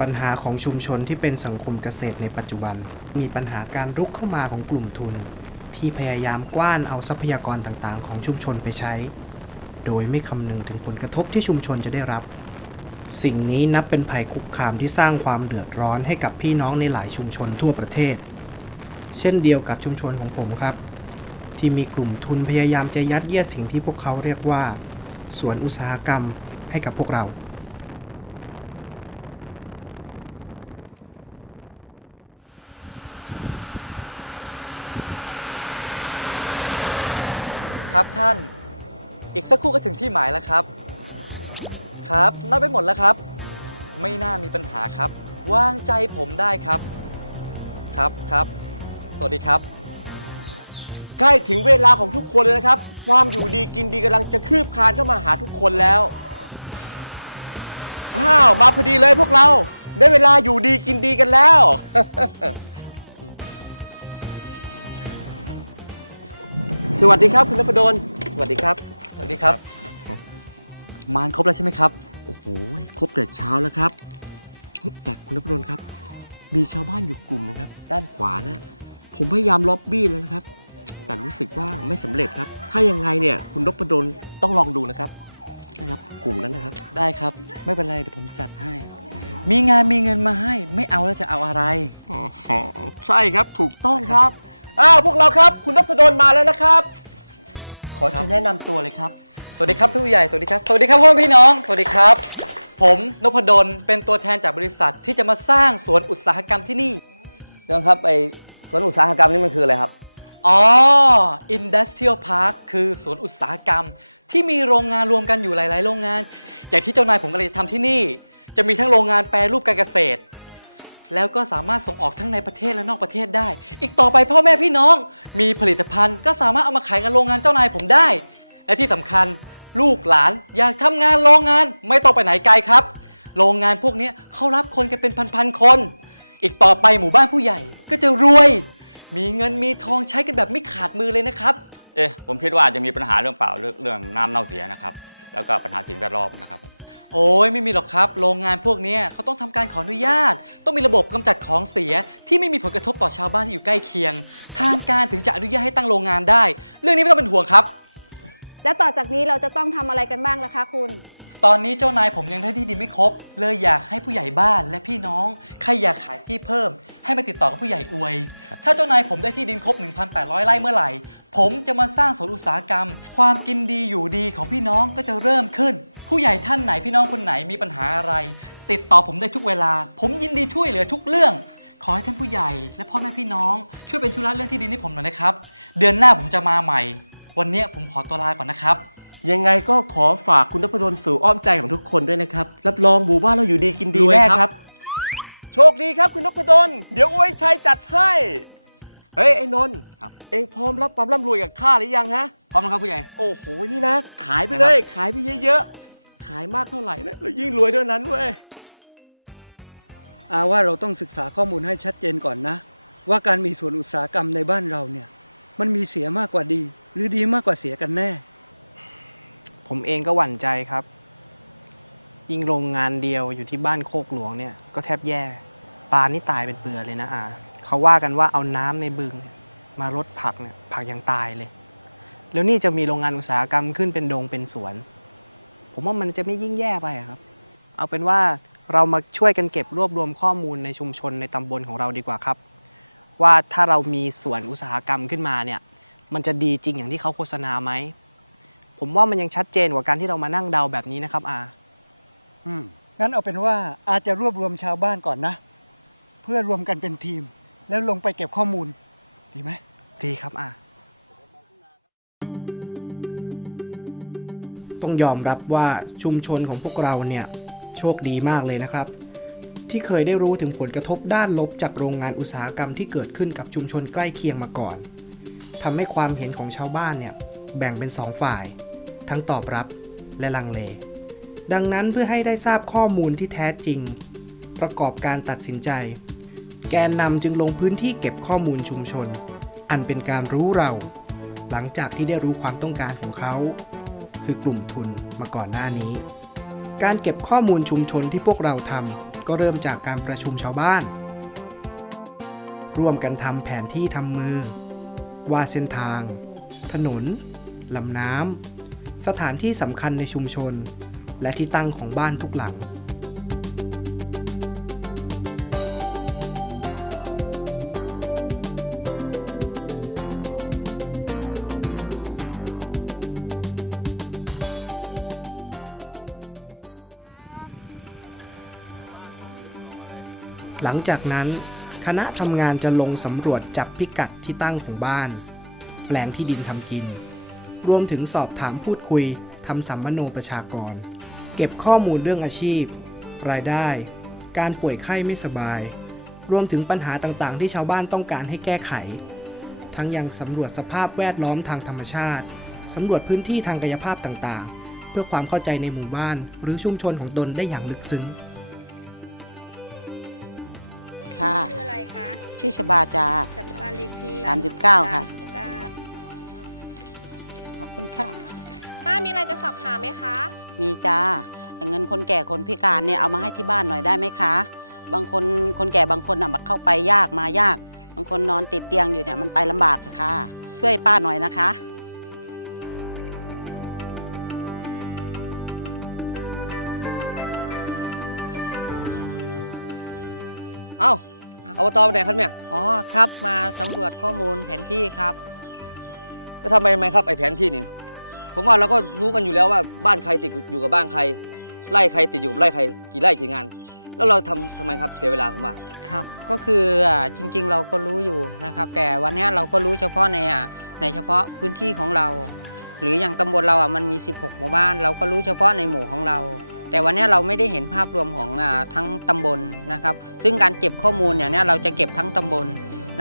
ปัญหาของชุมชนที่เป็นสังคมเกษตรในปัจจุบัน มีปัญหาการรุกเข้ามาของกลุ่มทุน ที่พยายามกว้านเอาทรัพยากรต่างๆ ของชุมชนไปใช้ โดยไม่คำนึงถึงผลกระทบที่ชุมชนจะได้รับ สิ่งนี้นับเป็นภัยคุกคามที่สร้างความเดือดร้อนให้กับพี่น้องในหลายชุมชนทั่วประเทศ เช่นเดียวกับชุมชนของผมครับ ที่มีกลุ่มทุนพยายามจะยัดเยียดสิ่งที่พวกเขาเรียกว่าสวนอุตสาหกรรมให้กับพวกเรา ครับท่าน อีกสักครู่ก็ถึงที่หมายแล้วครับ ครับนับไปหมดแล้วครับ ไม่น่ามีปัญหาครับ วางใจผมได้ครับ ครับครับ สวัสดีครับ ใกล้ถึงเวลาของทุกคนเลยนะครับ ความอยู่ดีกินดีกำลังจะคืบคลานเข้ามาหาทุกคนแล้ว อ้าว มาพอดีเลยพวกเรา ได้เวลาอยู่ดีกินดีกันแล้ว สวัสดีครับคุณนพดลสวัสดีครับ สวัสดีครับ มานครบแล้วใช่ไหมครับ โอ้โหครบแต่เช้าแล้วครับ แต่คุณนพดลครับ มีชาวบ้านอยู่กลุ่มหนึงครับ ด้านขวานะ ผมพยายามล็อบบี้แล้วนะครับ แต่รู้สึกว่าไม่สำเร็จครับ ถ้ายังไงเนี่ยคุณนพดลต้องลองดูนะครับนะครับ กลุ่มนั้นนะครับ ได้ครับ ไม่เป็นไรเดี๋ยวผมจัดให้ มีงานมีเงินมาให้ ไม่เอาแล้วจะเอาอะไร ใช่ครับถูกต้องครับ อ้าวพวกเราครับคุณนพดลมาแล้วนะครับ ขอเชิญแนะนำตัวเลยครับ สวัสดีครับทุกผู้ใหญ่สวัสดีครับสวัสดีครับพ่อแม่พี่น้อง สวัสดีครับ ผมนพดลเป็นตัวแทนจากบริษัทที่จะมาสร้างสวนอุตสาหกรรมที่นี่ เรื่องครับไอสวนอุตสาหกรรมนี่มันคืออะไรครับ อ๋อ Industrial Park คือสวนอุตสาหกรรม ที่มีโรงงานรวมกันอยู่หลาย ๆ โรงงาน อย่างที่เจ้านายผมกำลังจะทำที่นี่ จะมีทั้งโรงงานแปรรูปการเกษตร แล้วก็สามารถส่งออกทั้งในประเทศและนอกประเทศได้ อีกต่อไปพ่อแม่พี่น้องมีผลิตภัณฑ์ ก็สามารถเอามาขายกับโรงงานเจ้านายผมได้ และที่สำคัญลูกหลานอยากทำงานโรงงานไม่ต้องไปไหนไกลครับ โรงงานพวกนี้เขารับคนกันเป็นพันๆคน อีกต่อไปหมู่บ้านผู้ใหญ่ก็จะรวย มีเงินมีทองใช้กันแบบไม่ขาดมือเลยนะครับ เอ๊ะผมคิดว่าจะมีปัญหาเรื่องเปล่าเรื่องเรื่องน้ำเน่าเสียนะครับ แล้วก็ปัญหาสิ่งแวดล้อมนะครับผม โอ้ยไม่มีหรอกครับ โรงงานพวกเนี้ยเขาต้องทำการขออนุญาต ต้องมีระบบกำจัดของเสียที่ไม่มีผลกระทบต่อชาวบ้านที่อยู่ใกล้เคียง ทางการถึงจะอนุญาตให้ตั้งโรงงานได้ เรื่องนี้ไม่ต้องเป็นห่วงครับ แล้วต่อจากนี้เราจะต้องทำอะไรกันบ้างล่ะคะคุณ ตอนนี้เจ้านายผมยังได้ที่ดินไม่ครบ เลยอยากให้ผู้ใหญ่บ้านและพี่น้อง ใครอยากขายที่เพิ่ม ให้มาติดต่อกับผู้ใหญ่อวย ถ้าเจ้านายผมได้ที่ดินครบ 1,800 ไร่เมื่อไหร่ ผมจะมาสร้างสวนอุตสาหกรรม ความกินดีอยู่ดีของพี่น้องก็จะเริ่มขึ้น ผู้ใหญ่ท่านไหนพี่น้องคนไหนมีปัญหาอะไร ติดต่อผมได้ทุกเวลา ผมยินดีช่วยเหลือทุกเรื่อง ขอให้ท่านผู้ใหญ่และพ่อแม่พี่น้องช่วยเป็นธุระเรื่องที่ดินให้ผมหน่อยนะครับ เดือนหน้าผมจะมาใหม่ วันเนี้ยผมขอตัวลาก่อนนะครับ ยังไงก็ขอฝากคุณนพดลสู่อ้อมใจของทุกคนด้วยนะครับ รับรองหมู่บ้านเราอยู่ดีกินดีรวยแน่ครับ ครับ โชคดีครับคุณนพดล เดี๋ยวอวยชัยจัดให้ เฮ้ย ไอ้นนท์ครับ เองพร้อมรับความร่ำรวยกับข้าหรือยังฮะ พร้อมนะครับผู้ใหญ่ โอ้โห นี่นะ ขายไปเลย ขายไปเยอะๆ ขายมากเท่าไหร่นะแล้วยิ่งรวยเท่านั้นเว้ย อาว่าเราต้องศึกษาข้อมูลให้ชัดเจนก่อนนะ ว่าการมีสวนอุตสาหกรรมในบ้านเราเนี่ย มันมีเสียมากกว่าดี หรือดีมากกว่าเสียกันแน่ ผมเองก็หวั่นใจครับ ยิ่งโรงงานเดียวอยู่ที่บ้านโคกหลวงเนี่ยก็แทบแย่ ปลานี่ตายเป็นเบื่อเลยนะอาเขาว่ากันว่าเอาน้ำในบึงเนี่ยมารดผักเนี่ยผักยังตายเลย แล้วนี่จะมีโรงงานอุตสาหกรรมขึ้นเป็นดงเป็นสวน ผมว่ามันจะไม่ยิ่งแย่ไปครับ เอาเป็นว่าเรามาช่วยกันเก็บรวบรวมข้อมูลในชุมชนในตำบลของเราดีกว่าครับ ว่าถ้าเรามีสวนอุตสาหกรรมขึ้นมาเนี่ยมันจะดีจริงอย่างที่เขาโฆษณาไหม ผมว่ามันยังชัดเจนกว่าการที่เรามานั่งเดาแบบนี้นะครับอาอืมงั้นเอาเป็นว่าอาจจะรวบรวมชาวบ้านก่อนนะ เพื่อรวมกันเป็นทีม แล้วลงไปเก็บข้อมูล ดีไหมดีครับอาต้องยอมรับว่าชุมชนของพวกเราเนี่ยโชคดีมากเลยนะครับ ที่เคยได้รู้ถึงผลกระทบด้านลบจากโรงงานอุตสาหกรรมที่เกิดขึ้นกับชุมชนใกล้เคียงมาก่อนทำให้ความเห็นของชาวบ้านเนี่ยแบ่งเป็นสองฝ่าย ทั้งตอบรับและลังเล ดังนั้นเพื่อให้ได้ทราบข้อมูลที่แท้จริง ประกอบการตัดสินใจ แกนนำจึงลงพื้นที่เก็บข้อมูลชุมชน อันเป็นการรู้เรา หลังจากที่ได้รู้ความต้องการของเขา คือกลุ่มทุนมาก่อนหน้านี้ การเก็บข้อมูลชุมชนที่พวกเราทำก็เริ่มจากการประชุมชาวบ้าน ร่วมกันทำแผนที่ทำมือ วาดเส้นทาง ถนนลำน้ำ สถานที่สำคัญในชุมชน และที่ตั้งของบ้านทุกหลัง หลังจากนั้น คณะทำงานจะลงสำรวจจับพิกัดที่ตั้งของบ้าน แปลงที่ดินทำกิน รวมถึงสอบถามพูดคุยทำสัมมโนประชากร เก็บข้อมูลเรื่องอาชีพ รายได้ การป่วยไข้ไม่สบาย รวมถึงปัญหาต่างๆ ที่ชาวบ้านต้องการให้แก้ไข ทั้งยังสำรวจสภาพแวดล้อมทางธรรมชาติสำรวจพื้นที่ทางกายภาพต่างๆ เพื่อความเข้าใจในหมู่บ้าน หรือชุมชนของตนได้อย่างลึกซึ้ง ค่ะ ชื่ออะไรคะ ชื่อชบาจาจับบ้านเลขที่สามสิบเก้าค่ะ คุณค่ะป้ามีอะไรจะสอบถามไหมคะ มีจ้าเงินคนแก่คนพิการเนี่ยเอามาให้ที่บ้านหน่อยได้ไหมคะ บางคนคนแก่บางคนน่ะเข้าไปยากมายาก บางคนนอนติดเตียงอยู่เนี่ยมันไปลำบากค่ะ ช่วยป้าหน่อยนะคะเอ้าอบตไปไหนครับเนี่ย อ๋อครับมาสำรวจข้อมูลแผนที่ครับ จะทำไปทำไมครับไอ้แผนที่นี่ ผมว่าเราก็รู้กันอยู่แล้วว่าบ้านใครติดอยู่กับบ้านใคร ไล่ใครติดอยู่กับไล่ใครกี่ไร่กี่งาน แล้วเราทำทำไมครับเสียเวลาผมว่า ครับ ก็คืออ่าจริงๆเราก็รู้อยู่นะครับ แต่วันเนี้ยเราก็รู้เฉพาะในอะในเฉพาะพื้นที่ของเรา หรืออย่างตำบลเราอะมันมี 16 หมู่บ้าน เราก็รู้เฉพาะในหมู่ของเรา แต่วันเนี้ยเราไม่ได้เห็นภาพรวมของอ่าทั้งตำบลนะครับ ซึ่งการเก็บข้อมูลอย่างเนี้ยเราจะเก็บทั้งตำบล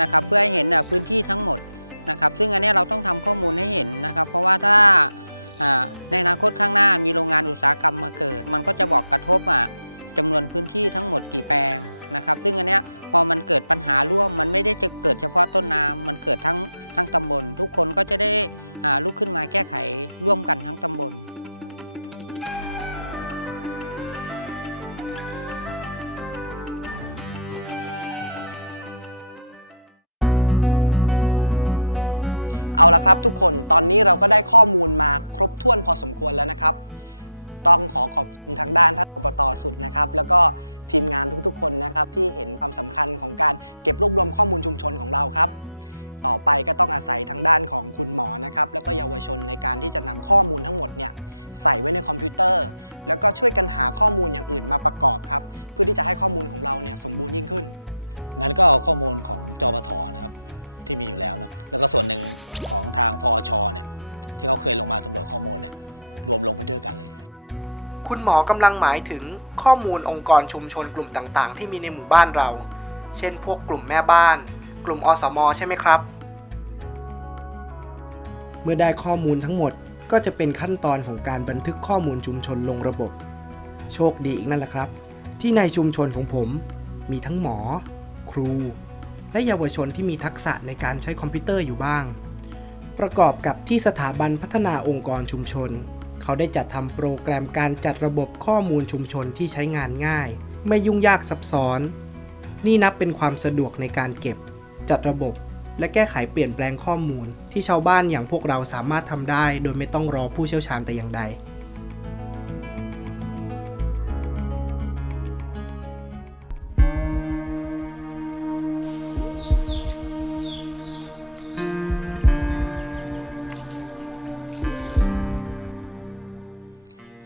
นะครับ เพื่อให้เห็นอะพื้นที่ทั้งหมด นะครับซึ่งอันนี้เราต้องทำข้อมูลให้เห็นนะครับ เพราะว่าถ้าในอนาคตข้างหน้ามีโรงงานอุตสาหกรรมมาเกิด มันก็จะบอกกระทบอะจำนวนพื้นที่ทั้งหมดกี่แปลงนะครับ ซึ่งอันเนี้ยพอมันเกิดปัญหาร่วม มันไม่ได้จะเกิดเฉพาะต้นน้ำมันเกิดทั้งทั้งตำบล ทุกคนก็จะได้ลุกขึ้นมาแก้ไขร่วมกันทั้งตำบล เอาละครับทุกคนตอนนี้เราก็ได้ข้อมูลมาครบถ้วนพอสมควรแล้วนะครับ ต้องขอขอบคุณทางด้านท่านอบตสุดนะครับ แล้วก็ทีมงานทุกๆ คนนะครับ ที่เห็นความสำคัญของการเก็บรวบรวมข้อมูลชุมชนของเราครับ ต่อไปก็ต้องอาศัยทางด้านของคุณหมอนะครับ แล้วก็เยาวชนในการที่จะนำข้อมูลทั้งหมดเนี่ยใส่ไว้ในคอมพิวเตอร์ แล้วก็ช่วยกันหาข้อมูลอย่างอื่นมาประกอบครับ เพื่อที่จะให้ข้อมูลของเราเนี่ยสมบูรณ์ยิ่งขึ้นงั้นก็เอาข้อมูลของจอปทนะครับ ที่มีอยู่แล้วเนอะแล้วก็ส่วนหนึ่งของทางพอชเนี่ยที่เขาเคยลงมาสำรวจข้อมูลเนี่ยรวมลงไปด้วยกันเลย คุณหมอกำลังหมายถึงข้อมูลองค์กรชุมชนกลุ่มต่างๆ ที่มีในหมู่บ้านเรา เช่น พวกกลุ่มแม่บ้าน กลุ่มอสมใช่ไหมครับ เมื่อได้ข้อมูลทั้งหมดก็จะเป็นขั้นตอนของการบันทึกข้อมูลชุมชนลงระบบ โชคดีอีกนั่นแหละครับ ที่ในชุมชนของผม มีทั้งหมอ ครู และเยาวชนที่มีทักษะในการใช้คอมพิวเตอร์อยู่บ้าง ประกอบกับที่สถาบันพัฒนาองค์กรชุมชน เขาได้จัดทำโปรแกรมการจัดระบบข้อมูลชุมชนที่ใช้งานง่าย ไม่ยุ่งยากซับซ้อน นี่นับเป็นความสะดวกในการเก็บ จัดระบบ และแก้ไขเปลี่ยนแปลงข้อมูล ที่ชาวบ้านอย่างพวกเราสามารถทำได้ โดยไม่ต้องรอผู้เชี่ยวชาญแต่อย่างใด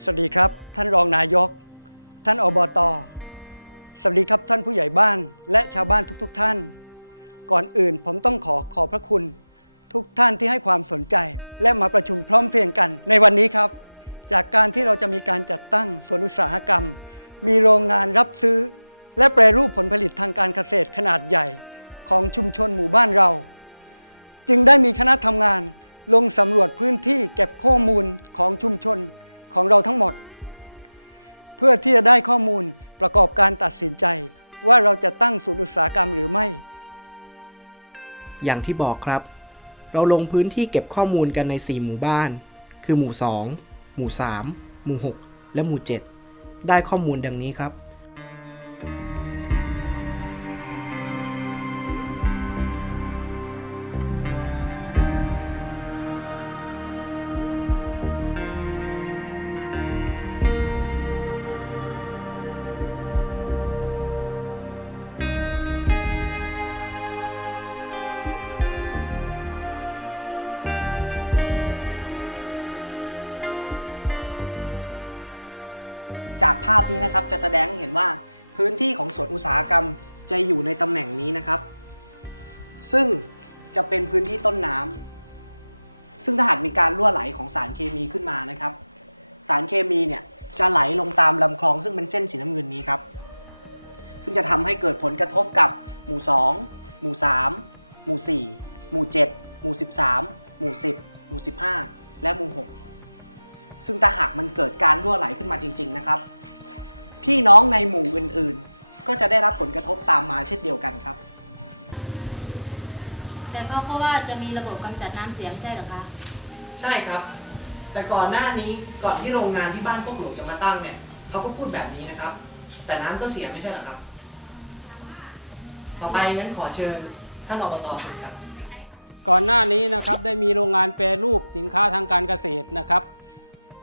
สวัสดีครับ ท่านรองนายก ท่านอบต สวัสดีครับท่านผู้ใหญ่บ้านและชาวบ้านทุกๆทท่าน ก่อนอื่นผมต้องขอขอบพระคุณ ทุกท่านที่ให้ความสนใจ และมาประชุมพร้อมเพรียงกัน ในวันนี้ครับ จากการที่เราจะมีการจัดตั้งสวนอุตสาหกรรม มีโรงงานรับซื้อ และแปรรูปผลผลิตทางการเกษตรขนาดใหญ่ ของชุมชนหมู่บ้านเรา จึงได้มีคณะทำงานลงสำรวจพื้นที่เก็บข้อมูลของชุมชน ของเราทั้งหมด เพื่อที่จะได้ข้อมูลประกอบการตัดสินใจว่าเราจะตั้งศูนย์อุตสาหกรรมหรือไม่ อย่างที่บอกครับ เราลงพื้นที่เก็บข้อมูลกันใน 4 หมู่บ้าน คือหมู่ 2 หมู่ 3 หมู่ 6 และหมู่ 7 ได้ข้อมูลดังนี้ครับ จากภาพนี้นะครับจะแสดงให้เห็นว่าพื้นที่ของสวนอุตสาหกรรมจะอยู่ในตำแหน่งนี้นะครับ ซึ่งจะเป็นพื้นที่ต้นน้ำซึ่งถ้าหากมีการรั่วไหลของสารเคมีขึ้นมานะครับ สารเคมีเนี่ยจะไหลลงตามลำคลองซึ่งเป็นเส้นสีน้ำเงินนี้ครับ ซึ่งจะทำให้เกิดผลกระทบกับหมู่ 2 หมู่ 3 หมู่ 4 หมู่ 7 หมู่ 13 หมู่ 10 หมู่ 15 และหมู่ 6 ซึ่งถ้าหากมันเกิดการรั่วไหลขึ้นมาจริง ๆ นะครับ พี่น้องในหมู่อื่นๆ ก็จะได้รับผลกระทบตามมาเช่นเดียวกันครับ แต่เขาก็ว่าจะมีระบบกำจัดน้ำเสียไม่ใช่เหรอคะ ใช่ครับ แต่ก่อนหน้านี้ก่อนที่โรงงานที่บ้านพวกหลวงจะมาตั้งเนี่ยเขาก็พูดแบบนี้นะครับ แต่น้ำก็เสียไม่ใช่เหรอครับ ต่อไปงั้นขอเชิญท่านอบตสุดครับ ก่อนหน้านี้นะครับได้มีโรงงานแปรรูปสินค้าทางการเกษตรนะครับ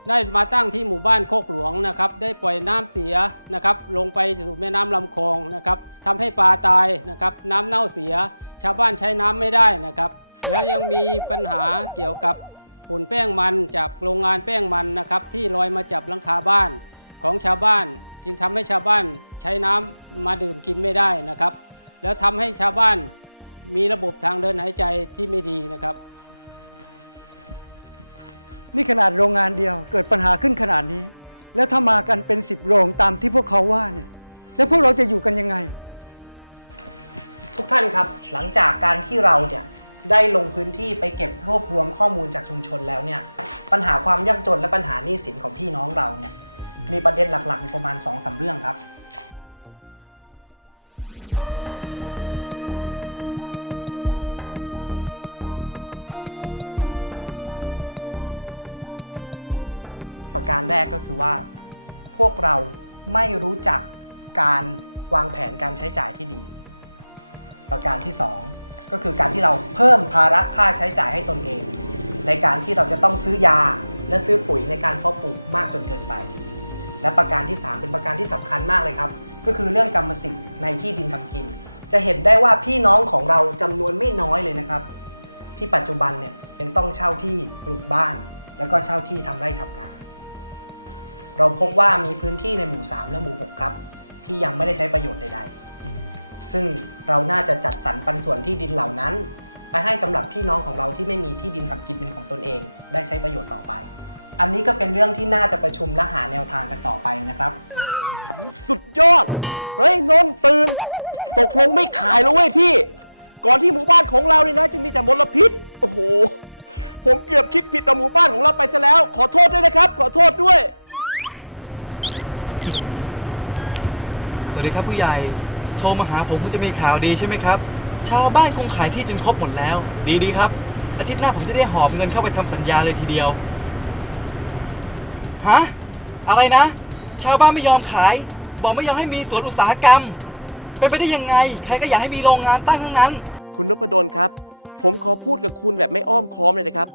ได้มาตั้งที่หมู่บ้านโคกหลวงนะครับ ได้ปล่อยน้ำเสียนะครับ ลงไปสู่แม่น้ำลำคลองนะครับทำให้ปลาตายนะครับ น้ำเน่าเสีย ชาวบ้านใช้น้ำไม่ได้นะครับ แล้วยังมีปัญหาเกี่ยวกับฝุ่นแป้งมันจากโรงงานแป้งมันนะครับ ที่ลอยมาจับหลังคาบ้านของชาวบ้าน จึงทำให้ชาวบ้านใช้น้ำมาดื่มกินไม่ได้นะครับ แล้วทำให้ชาวบ้านมีระบบทางเดินหายใจที่ไม่ดีนะครับ นี่ขนาดโรงงานเดียวเกิดปัญหาขึ้นขนาดนี้ แล้วถ้ามากันเป็นสิบโรงตามที่พวกเขาว่าเนี่ย แล้วพวกเราจะอยู่กันยังไง ทุกท่านครับ หลังจากการที่เราเนี่ยได้ลงพื้นที่ไปเก็บรวบรวมข้อมูลจากชุมชนแล้วเนี่ย ปัญหาความยากจนและปัญหาหนี้สินของพี่น้องเราเนี่ย มีประเด็นหลักๆอยู่ประมาณ2อสาเรื่องครับ ประการแรกก็คือว่า พวกเราไม่รู้จักการวางแผนการใช้จ่ายที่ดี ประการที่ 2 ก็คือการที่เราเพิ่มภาระค่าใช้จ่ายให้ตนเอง ในการที่เราจะต้องซื้อยาและซื้อปุ๋ยในการเพาะปลูกมากจนเกินไป และประการที่ 3 เป็นประการที่สำคัญมากเลยครับ ก็คือเรื่องกรรมสิทธิ์ในที่ดินทำกิน จะเห็นได้ว่าพี่น้องของเราจำนวนไม่น้อยเลยนะครับ ที่ปัจจุบันเนี่ยยังต้องเช่าที่ปลูกบ้าน แล้วก็เช่าที่ทำไร่ทำนา เราพบว่ามีพื้นที่ในหมู่ 3 และหมู่ 6 ครับ ที่ยังไม่ได้ใช้ประโยชน์ใดๆ ซึ่งเราน่าจะจัดสรรปันส่วนที่ดินเหล่านั้น ไปให้สำหรับพี่น้องของเราที่ไม่มีที่ดินทำกินเป็นของตนเอง ได้ใช้ประโยชน์ต่อไป อันนี้ก็เป็นเรื่องที่น่าจะประชุมและหาแนวทางกันต่อไปนะครับ สุดยอด เฮ้ยนนท์ตื่น ตกลงไม่ขายแล้วเว้ยพี่ ก่อนที่หมู่บ้านของเราเนี่ยนะ จะมีแต่มลพิษ โอ้โห ผมเกือบคิดผิดต่อหมู่บ้านของเราไปซะแล้ว ขอโทษด้วยนะครับ ขอโทษด้วย สวัสดีครับผู้ใหญ่ โทรมาหาผมคงจะมีข่าวดีใช่ไหมครับ ชาวบ้านคงขายที่จนครบหมดแล้ว ดีดีครับ อาทิตย์หน้าผมจะได้หอบเงินเข้าไปทำสัญญาเลยทีเดียว ฮะ อะไรนะ ชาวบ้านไม่ยอมขาย บอกไม่ยอมให้มีสวนอุตสาหกรรม เป็นไปได้ยังไง ใครก็อยากให้มีโรงงานตั้งทั้งนั้น คุณนพดลครับ ผมขอพูดกับคุณแบบไม่อ้อมค้อมเลยนะครับ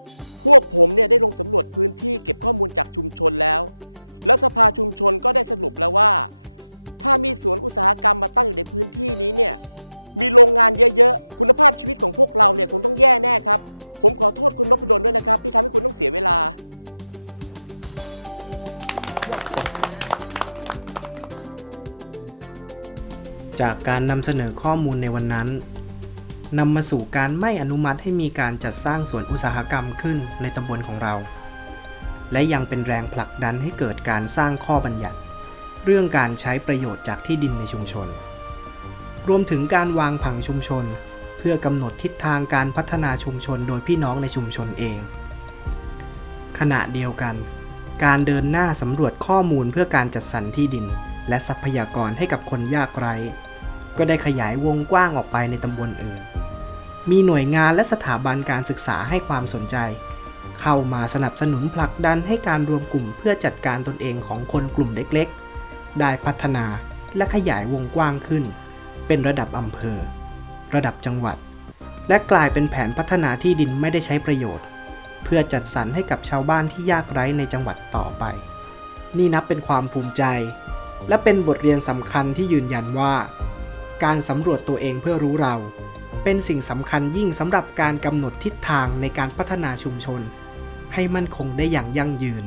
พวกผมเนี่ยได้ลงสำรวจพื้นที่เก็บข้อมูลจากชุมชนแล้ว แล้วสภาชุมชนก็ได้สรุปแล้วว่า ถ้ามีสวนอุตสาหกรรมมาตั้งอยู่ในพื้นที่นี้เนี่ยมีโรงงานเยอะๆ คุณภาพชีวิตของพวกเราเนี่ยคงต้องแย่แน่ครับ ผมขอโทษคุณนพดลด้วยนะครับที่ทำให้คุณต้องเสียเวลา จากการนำเสนอข้อมูลในวันนั้นนำมาสู่การไม่อนุมัติให้มีการจัดสร้างสวนอุตสาหกรรมขึ้นในตำบลของเรา และยังเป็นแรงผลักดันให้เกิดการสร้างข้อบัญญัติ เรื่องการใช้ประโยชน์จากที่ดินในชุมชน รวมถึงการวางผังชุมชน เพื่อกำหนดทิศทางการพัฒนาชุมชนโดยพี่น้องในชุมชนเอง ขณะเดียวกัน การเดินหน้าสำรวจข้อมูลเพื่อการจัดสรรที่ดิน และทรัพยากรให้กับคนยากไร้ ก็ได้ขยายวงกว้างออกไปในตำบลอื่น มีหน่วยงานและสถาบันการศึกษาให้ความสนใจเข้ามาสนับสนุนผลักดันให้การรวมกลุ่มเพื่อจัดการตนเองของคนกลุ่มเล็กๆ ได้พัฒนาและขยายวงกว้างขึ้น เป็นระดับอำเภอ ระดับจังหวัด และกลายเป็นแผนพัฒนาที่ดินไม่ได้ใช้ประโยชน์ เพื่อจัดสรรให้กับชาวบ้านที่ยากไร้ในจังหวัดต่อไป นี่นับเป็นความภูมิใจ และเป็นบทเรียนสำคัญที่ยืนยันว่า การสำรวจตัวเองเพื่อรู้เรา เป็นสิ่งสำคัญยิ่งสำหรับการกำหนดทิศทางในการพัฒนาชุมชน ให้มั่นคงได้อย่างยั่งยืน